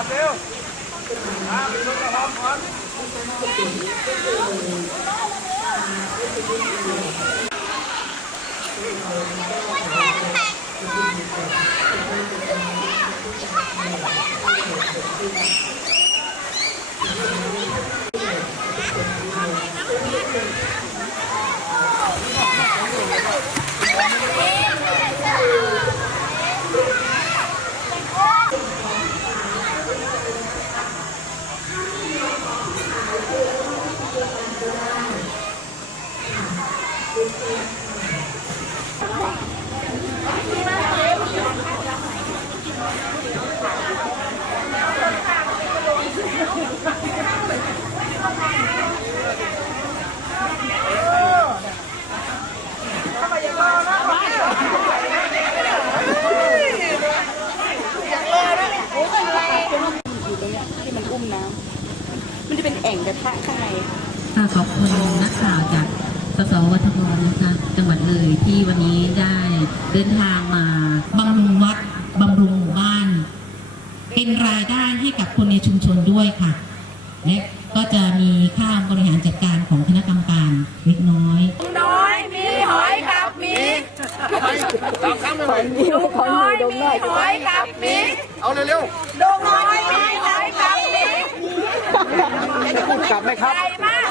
บัดเร็วมาไปลุ้นกับพร้อมก่อนไม่ใช่น้ำแข็งคน ที่มันอุ้มน้ำมันจะเป็นแอ่งกระทะข้างในขอบคุณนักข่าวจาก สสวัฒนนะคะจังหวัดเลยที่วันนี้ได้เดินทางมาบำรุงวัดบำรุงหมู่บ้าน เป็นรายได้ให้กับคนในชุมชนด้วยค่ะ และก็จะมีค่าบริหารจัดการของคณะกรรมการเล็กน้อยน้อยมีหอยกับหมีของอยู่ดงน้อยหอยกับหมีเอาเร็วดงน้อยมีหอยกับหมีๆพูดกลับไหมครับใหญ่มาก